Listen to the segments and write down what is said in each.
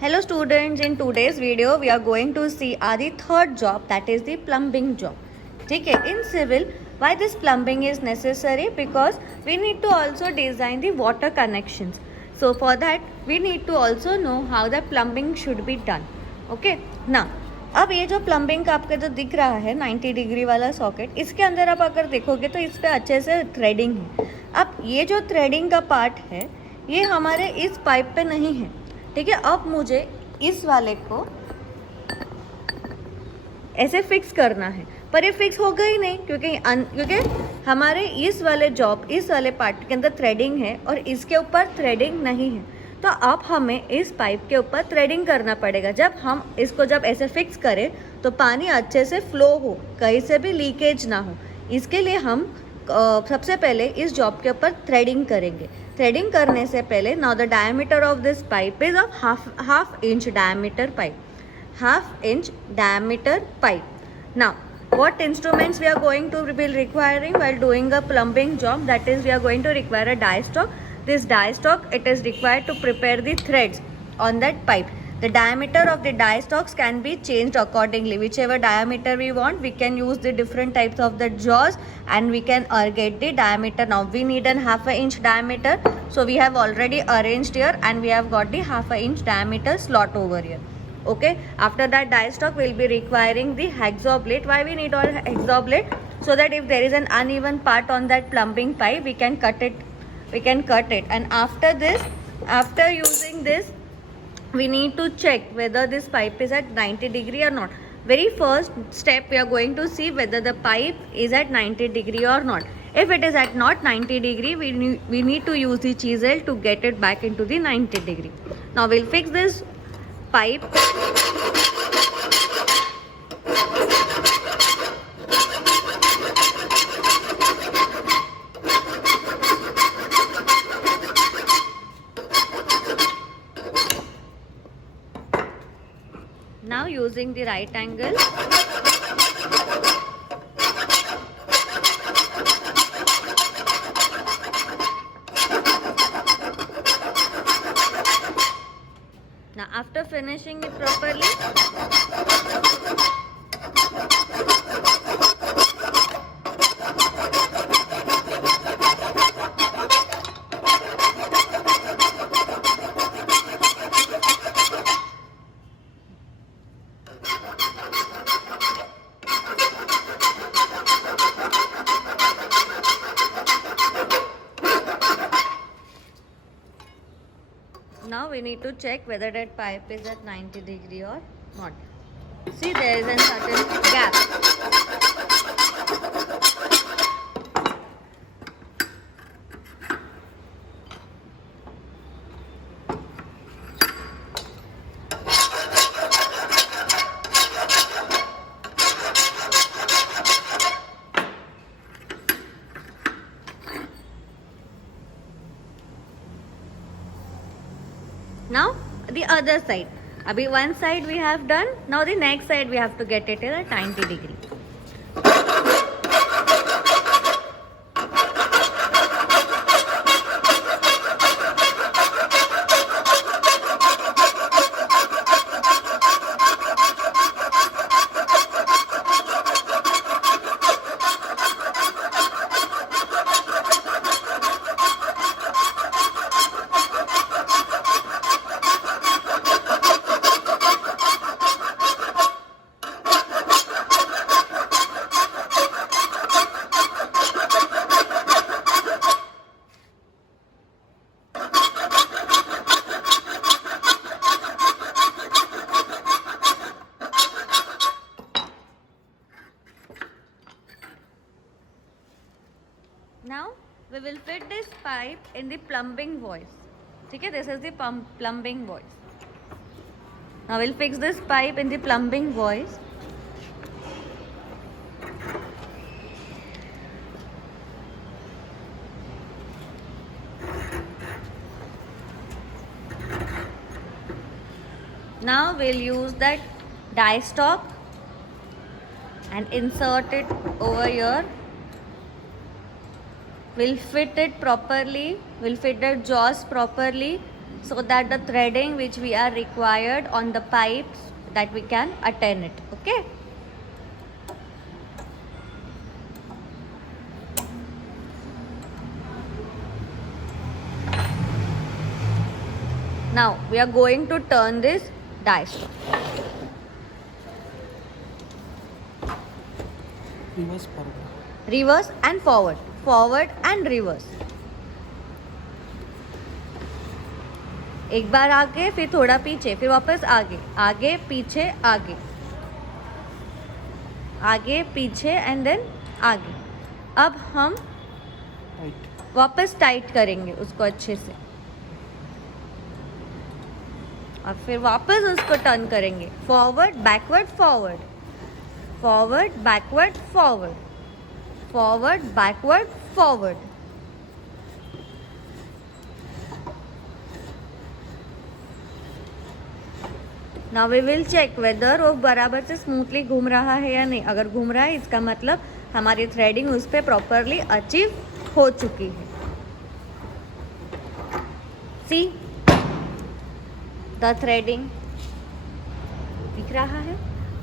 Hello students, in today's video we are going to see the third job, that is the plumbing job. Okay, in civil, why this plumbing is necessary? Because we need to also design the water connections. So for that we need to also know how the plumbing should be done. Okay, now अब ये जो प्लम्बिंग का आपका जो दिख रहा है 90 डिग्री वाला सॉकेट, इसके अंदर आप अगर देखोगे तो इस पर अच्छे से थ्रेडिंग है. अब ये जो थ्रेडिंग का पार्ट है ये हमारे इस पाइप पे नहीं है. ठीक है, अब मुझे इस वाले को ऐसे फिक्स करना है, पर ये फिक्स होगा ही नहीं क्योंकि हमारे इस वाले पार्ट के अंदर थ्रेडिंग है और इसके ऊपर थ्रेडिंग नहीं है. तो अब हमें इस पाइप के ऊपर थ्रेडिंग करना पड़ेगा. जब ऐसे फिक्स करें तो पानी अच्छे से फ्लो हो, कहीं से भी लीकेज ना हो. इसके लिए हम सबसे पहले इस जॉब के ऊपर थ्रेडिंग करेंगे. थ्रेडिंग करने से पहले now the diameter of this pipe is of half inch diameter pipe. Now what instruments we are going to be requiring while doing a plumbing job? That is, we are going to require a die stock. This die stock, it is required to prepare the threads on that pipe. The diameter of the die stocks can be changed accordingly. Whichever diameter we want, we can use the different types of the jaws and we can get the diameter. Now we need an half a inch diameter, so we have already arranged here and we have got the half a inch diameter slot over here. Okay, after that die stock we'll be requiring the hacksaw blade. Why we need all hacksaw blade? So that if there is an uneven part on that plumbing pipe, we can cut it. And after using this, we need to check whether this pipe is at 90 degree or not. Very first step, we are going to see whether the pipe is at 90 degree or not. If it is at not 90 degree, we need to use the chisel to get it back into the 90 degree. Now we'll fix this pipe. Now using the right angle, now after finishing it properly, now we need to check whether that pipe is at 90 degree or not. See, there is a certain gap. Now the other side. Abhi one side we have done. Now the next side we have to get it at 90 degree. Now we will fit this pipe in the plumbing voice. Okay, this is the plumbing voice. Now we'll fix this pipe in the plumbing voice. Now we'll use that die stock and insert it over here. We'll fit it properly, we'll fit the jaws properly so that the threading which we are required on the pipes that we can attain it. Okay. Now we are going to turn this die stock. Reverse and forward, forward and reverse. एक बार आगे, फिर थोड़ा पीछे, फिर वापस आगे, आगे पीछे आगे, आगे पीछे एंड देन आगे. अब हम वापस टाइट करेंगे उसको अच्छे से और फिर वापस उसको टर्न करेंगे. Forward backward forward, forward backward forward, forward backward forward. Now we will check whether वो बराबर से स्मूथली घूम रहा है या नहीं. अगर घूम रहा है इसका मतलब हमारी थ्रेडिंग उस पर प्रॉपरली अचीव हो चुकी है. सी द थ्रेडिंग दिख रहा है.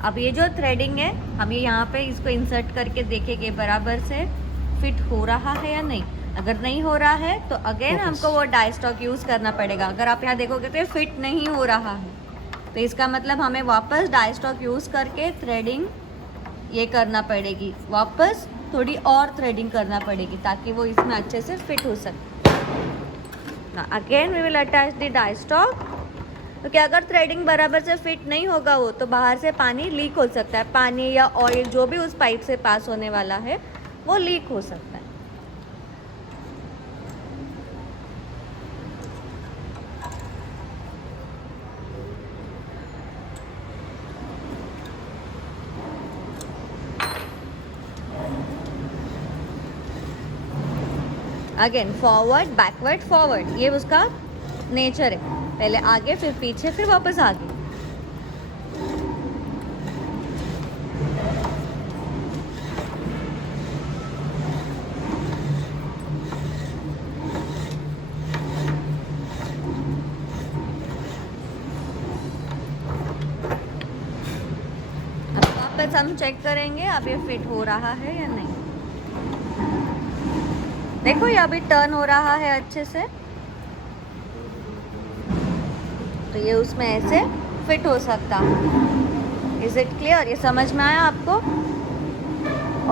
अब ये जो थ्रेडिंग है हम ये यहाँ पे इसको इंसर्ट करके देखेंगे बराबर से फिट हो रहा है या नहीं. अगर नहीं हो रहा है तो अगेन हमको वो डाई स्टॉक यूज़ करना पड़ेगा. अगर आप यहाँ देखोगे तो ये फिट नहीं हो रहा है तो इसका मतलब हमें वापस डाई स्टॉक यूज़ करके थ्रेडिंग ये करना पड़ेगी. वापस थोड़ी और थ्रेडिंग करना पड़ेगी ताकि वो इसमें अच्छे से फिट हो सके. Again we will attach the die stock. क्योंकि अगर थ्रेडिंग बराबर से फिट नहीं होगा वो तो बाहर से पानी लीक हो सकता है. पानी या ऑयल जो भी उस पाइप से पास होने वाला है वो लीक हो सकता है. अगेन फॉरवर्ड बैकवर्ड फॉरवर्ड, ये उसका नेचर है. पहले आगे फिर पीछे फिर वापस आगे. अब वापस हम चेक करेंगे अब ये फिट हो रहा है या नहीं. देखो ये अभी टर्न हो रहा है अच्छे से तो ये उसमें ऐसे फिट हो सकता है. Is it clear? ये समझ में आया आपको?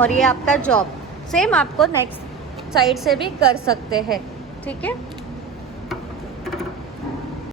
और ये आपका जॉब सेम आपको नेक्स्ट साइड से भी कर सकते हैं. ठीक है.